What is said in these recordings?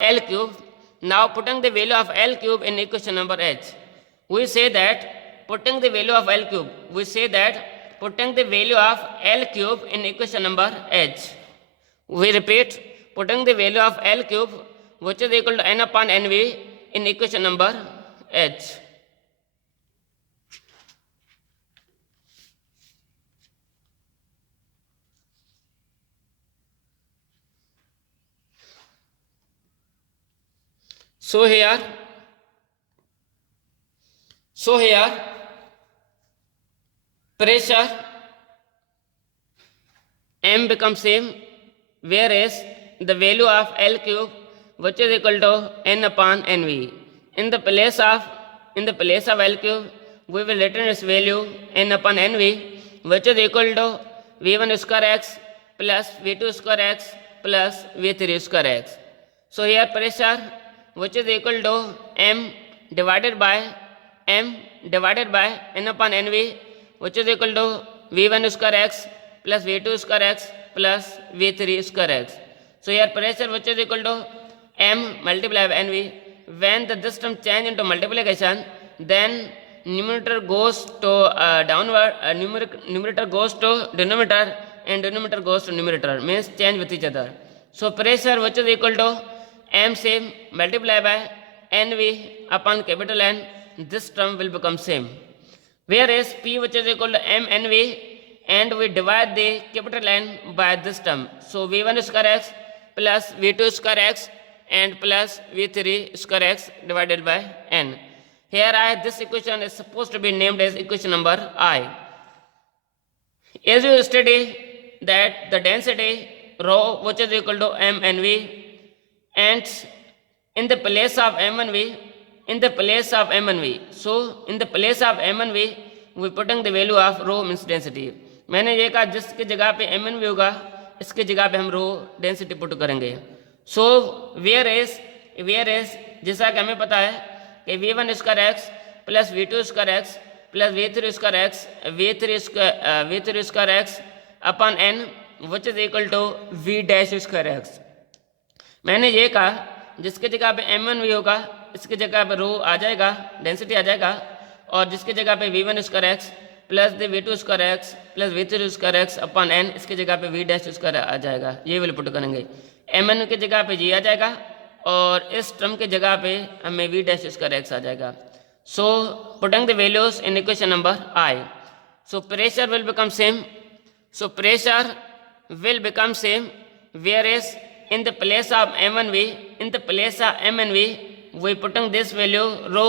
L cube. Now putting the value of L cube in equation number H. We say that putting the value of L cube. We say that putting the value of L cube in equation number H. We repeat, putting the value of L cube, which is equal to n upon nv, in equation number H. So here pressure M becomes same, whereas the value of L cube, which is equal to n upon nv. In the place of L cube, we will return its value n upon nv, which is equal to v1 square x plus v2 square x plus v3 square x. So here pressure, which is equal to m divided by n upon nv, which is equal to v1 square x plus v2 square x plus v3 square x. So here pressure, which is equal to m multiplied by nv. When this term change into multiplication, then numerator goes to downward, numerator goes to denominator and denominator goes to numerator, means change with each other. So pressure, which is equal to m same multiplied by nv upon capital N, this term will become same. Whereas p, which is equal to m nv, and we divide the capital N by this term. So v1 square x plus v2 square x and plus v3 square x divided by n. Here this equation is supposed to be named as equation number I. As you study that the density rho, which is equal to m nv, and in the place of m nv, so in the place of m nv, we putting the value of rho means density. मैंने ये कहा जिसकी जगह पे M N V होगा, इसकी जगह पे हम रो डेंसिटी पुट करेंगे. सो वेयर एज जैसा कि हमें पता है कि v1 square X plus v2 square X plus v3 square X upon n, which is equal to v dash square X. मैंने ये कहा जिसकी जगह पे एम एन वी होगा, इसकी जगह पे रो आ जाएगा, डेंसिटी आ जाएगा, और जिसकी जगह पे v1 square X plus the v2 square X plus v3 square X upon n, इसकी जगह पे v डैश स्क्वायर आ जाएगा. ये वाले पुट करेंगे. एम एन की जगह पे g आ जाएगा और इस टर्म की जगह पे हमें v डैश स्क्वायर एक्स आ जाएगा. So putting the values in equation number I. So pressure will become same, whereas in the place of m1v, we putting this value rho,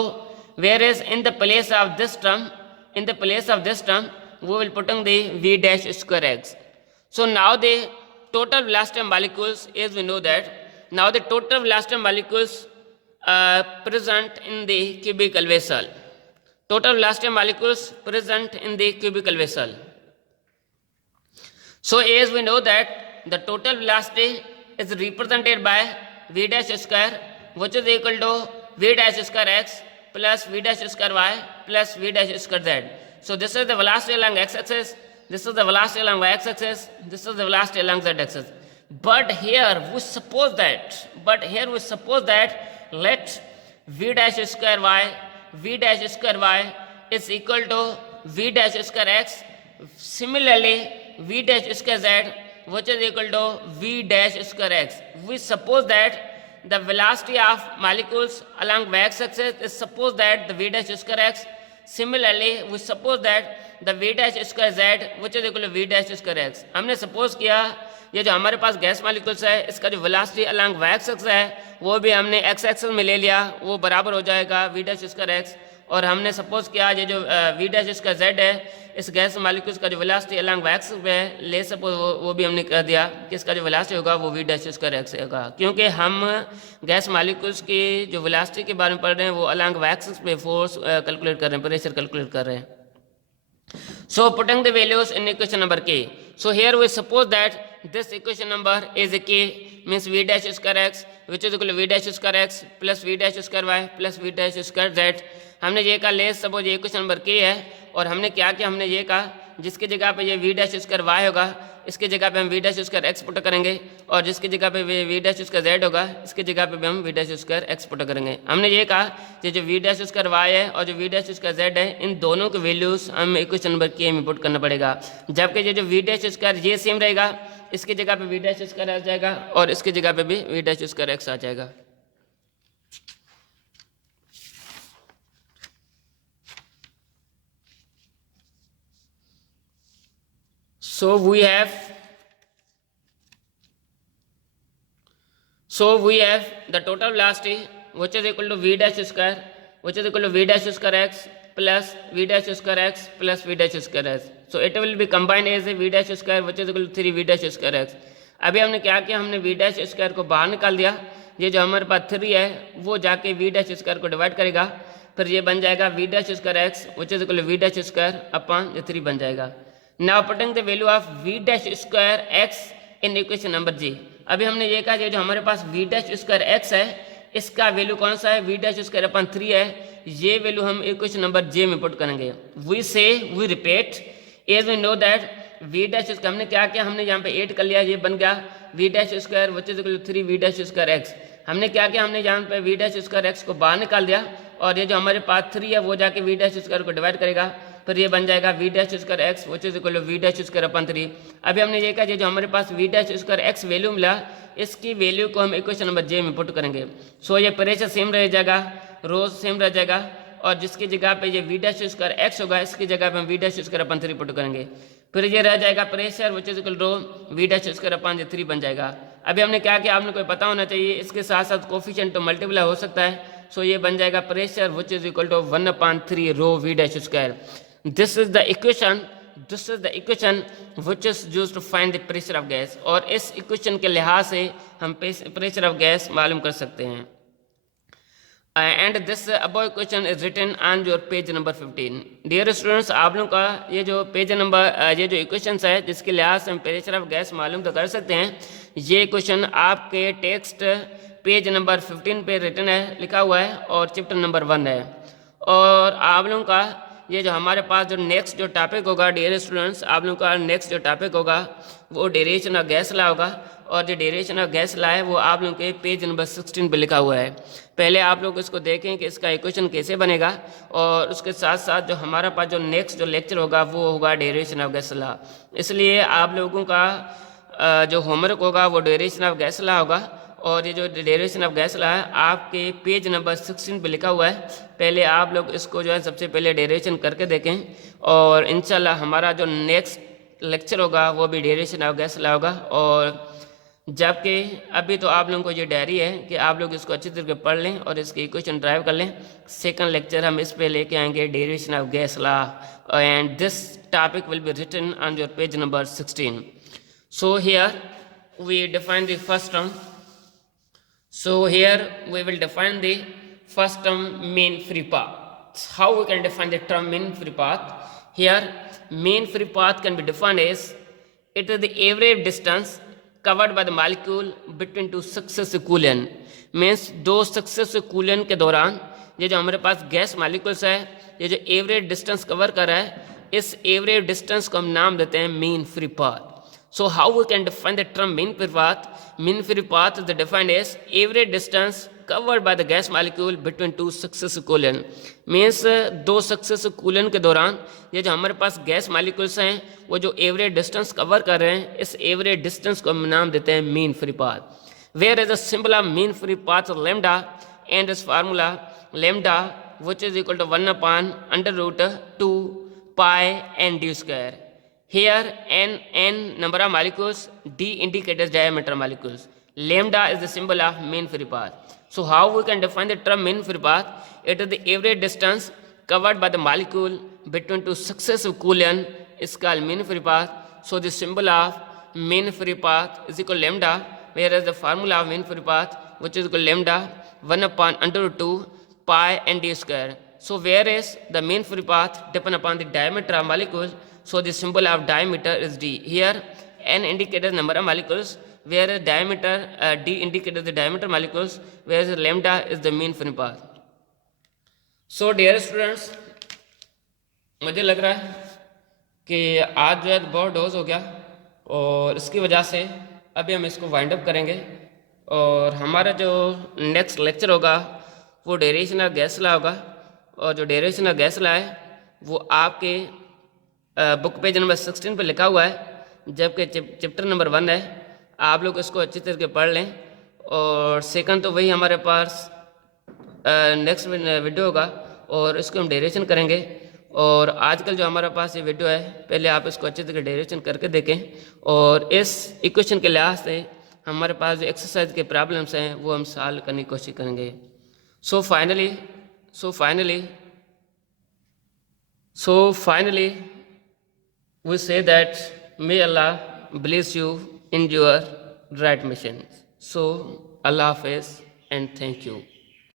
whereas in the place of this term, we will putting the v dash square x. So now the total velocity of molecules, as we know that now the total velocity of molecules present in the cubical vessel. Total velocity of molecules present in the cubical vessel. So as we know that the total velocity is represented by v dash square, which is equal to v dash square x plus v dash square y plus v dash square z. So this is the velocity along x-axis, this is the velocity along y-axis, this is the velocity along z-axis. But here we suppose that let v dash square y is equal to v dash square x. Similarly, v dash square z, which is equal to v dash square x. We suppose that the velocity of molecules along y-axis is suppose that the v dash square x. Similarly, we suppose that the v dash square z, which is equal to v dash square x. हमने suppose किया ये जो हमारे पास gas molecules है, इसका जो velocity along Y axis है वो भी हमने एक्स एक्सिस में ले लिया, वो बराबर हो जाएगा v डैश स्क्वायर एक्स. और हमने सपोज किया ये जो v डैश स्क्वायर जेड है, इस गैस मॉलिक्यूल्स का जो वेलोसिटी अलॉन्ग वाई एक्सिस पे है, ले सपोज वो भी हमने कह दिया कि इसका जो वेलोसिटी होगा वो v डैश स्क्वायर एक्स होगा, क्योंकि हम गैस मॉलिक्यूल्स की जो वेलोसिटी के बारे में पढ़ रहे हैं वो अलॉन्ग वाई एक्सिस पे फोर्स कैलकुलेट कर रहे हैं, प्रेशर कैलकुलेट कर रहे हैं. So putting the values in equation number k. So here we suppose that this equation number is a k, means v dash square x which is equal to v dash square x plus v dash square y plus v dash square z. हमने ये कहा ले suppose ये equation number k है और हमने क्या किया, हमने ये कहा जिसकी जगह पे ये वी डैश स्क्वायर वाई होगा इसकी जगह पे हम V dash square X put करेंगे, और जिसकी जगह पे वी डैश स्क्वायर जेड होगा इसकी जगह पे भी हम V dash square X put करेंगे। हमने ये कहा कि जो वी डैश स्क्वायर वाई है और जो वी डैश स्क्वायर जेड है इन दोनों के वैल्यूज हम इक्वेशन नंबर के में पुट करना पड़ेगा, जबकि ये जो वी डैश स्क्वायर ये सेम रहेगा, इसकी जगह पे वी डैश स्क्वायर आ जाएगा और इसकी जगह पे भी वी डैश स्क्वायर एक्स आ जाएगा। So we have the total velocity which is equal to v dash square x plus v dash square x plus v dash square x. So it will be combined as a v dash square which is equal to 3 v dash square x. अभी हमने क्या किया, हमने v dash square को बाहर निकाल दिया, ये जो हमारे पास 3 है वो जाके v dash square को डिवाइड करेगा, फिर ये बन जाएगा v dash square x which is equal to v dash square upon 3 बन जाएगा। Now putting the value of v dash square x in equation number g. अभी हमने ये कहा जो हमारे पास v dash square x है इसका वैल्यू कौन सा है, v dash square अपन 3 है, ये वैल्यू हम इक्वेशन नंबर j में पुट करेंगे। we repeat as we know that v dash square हमने क्या किया, हमने यहाँ पे 8 कर लिया, ये बन गया v dash square which is equal to 3 v dash square x। हमने क्या किया, हमने यहाँ पे v dash square x को बाहर निकाल दिया और ये जो हमारे पास 3 है वो जाके v dash square को डिवाइड करेगा, फिर ये बन जाएगा v dash square x which is equal to v dash square upon 3। अभी हमने ये कहा जो हमारे पास v dash square x value मिला इसकी वैल्यू को हम इक्वेशन नंबर j में पुट करेंगे। सो ये प्रेशर सेम रह जाएगा, रोज सेम रह जाएगा, और जिसकी जगह पे ये v dash square x होगा इसकी जगह पे हम v dash square upon 3 put करेंगे, फिर ये रह जाएगा pressure which is equal to v dash square upon 3 बन जाएगा। अभी हमने क्या किया आपने कोई पता होना चाहिए, इसके साथ साथ कोफिशिएंट तो मल्टीप्लाई हो सकता है, सो ये बन जाएगा pressure which is equal to 1/3 rho v dash square। This is the equation which is used to find the pressure of gas, और इस इक्वेशन के लिहाज से हम प्रेशर ऑफ गैस मालूम कर सकते हैं। And this above equation is written on your page number 15। Dear students, आप लोगों का ये जो पेज नंबर ये जो इक्वेशंस है जिसके लिहाज से हम प्रेशर ऑफ गैस मालूम तो कर सकते हैं, ये इक्वेशन आपके टेक्स्ट पेज नंबर 15 पे रिटन है, लिखा हुआ है, और चैप्टर नंबर 1 है। और आप लोगों का ये जो हमारे पास जो नेक्स्ट जो टॉपिक होगा डियर स्टूडेंट्स, आप लोगों का नेक्स्ट जो टॉपिक होगा वो डेरिवेशन ऑफ गैस लॉ होगा, और जो डेरिवेशन ऑफ गैस लॉ है वो आप लोगों के पेज नंबर 16 पे लिखा हुआ है। पहले आप लोग इसको देखें कि इसका इक्वेशन कैसे बनेगा, और उसके साथ साथ जो हमारा पास जो नेक्स्ट जो लेक्चर होगा वो होगा डेरिवेशन ऑफ गैस लॉ। इसलिए आप लोगों का जो होमवर्क होगा वो डेरिवेशन ऑफ गैस लॉ होगा, और ये जो डेरिवेशन ऑफ गैस लॉ है आपके पेज नंबर 16 पे लिखा हुआ है। पहले आप लोग इसको जो है सबसे पहले डेरिवेशन करके देखें, और इंशाल्लाह हमारा जो नेक्स्ट लेक्चर होगा वो भी डेरिवेशन ऑफ गैस लॉ होगा। और जबकि अभी तो आप लोगों को ये डायरी है कि आप लोग इसको अच्छी तरीके पढ़ लें और इसकी इक्वेशन ड्राइव कर लें। सेकंड लेक्चर हम इस पे लेके आएंगे derivation of gas law, and this topic will be written on your page number 16। So here we define the first term. So here we will define the first term mean free path. How we can define the term mean free path? Here mean free path can be defined as it is the average distance covered by the molecule between two successive coulomb। Means दो successive coulomb के दौरान ये जो हमारे पास gas molecules है ये जो average distance cover कर रहा है, इस एवरेज डिस्टेंस को हम नाम देते हैं mean free path. So how we can define the term mean free path? Mean free path is defined as average distance covered by the gas molecule between two successive coulomb। Means दो successive coulomb के दौरान ये जो हमारे पास gas molecules हैं वो जो average distance cover कर रहे हैं, इस एवरेज डिस्टेंस को हम नाम देते हैं mean free path. Where is the symbol of mean free path lambda, and this formula lambda which is equal to 1/√2 pi n d square। Here n number of molecules, d indicates diameter molecules, lambda is the symbol of mean free path। So how we can define the term mean free path? It is the average distance covered by the molecule between two successive coulomb is called mean free path। So the symbol of mean free path is equal to lambda, whereas the formula of mean free path which is equal to lambda 1/√2 pi n d square। So whereas the mean free path depend upon the diameter of molecule, so the symbol of diameter is d। Here n indicates number of molecules, whereas diameter d indicates the diameter molecules, whereas lambda is the mean free path। So dear students, मुझे लग रहा है कि आज जो है बहुत dose हो गया और इसकी वजह से अभी हम इसको वाइंड अप करेंगे और हमारा जो नेक्स्ट लेक्चर होगा वो डेरिवेशन ऑफ गैस लॉ होगा। और जो डेरिवेशन ऑफ गैस लॉ है वो आपके बुक पेज नंबर 16 पे लिखा हुआ है, जबकि चैप्टर नंबर 1 है। आप लोग इसको अच्छी तरह से पढ़ लें। और सेकंड तो वही हमारे पास नेक्स्ट वीडियो होगा और इसको हम डेरिवेशन करेंगे। और आजकल जो हमारे पास ये वीडियो है, पहले आप इसको अच्छे तरह डेरिवेशन करके देखें और इस इक्वेशन के लिहाज से हमारे पास जो एक्सरसाइज के प्रॉब्लम्स हैं वो हम सॉल्व करने की कोशिश करेंगे। So finally we say that may Allah bless you in your right mission. So Allah Hafiz and thank you.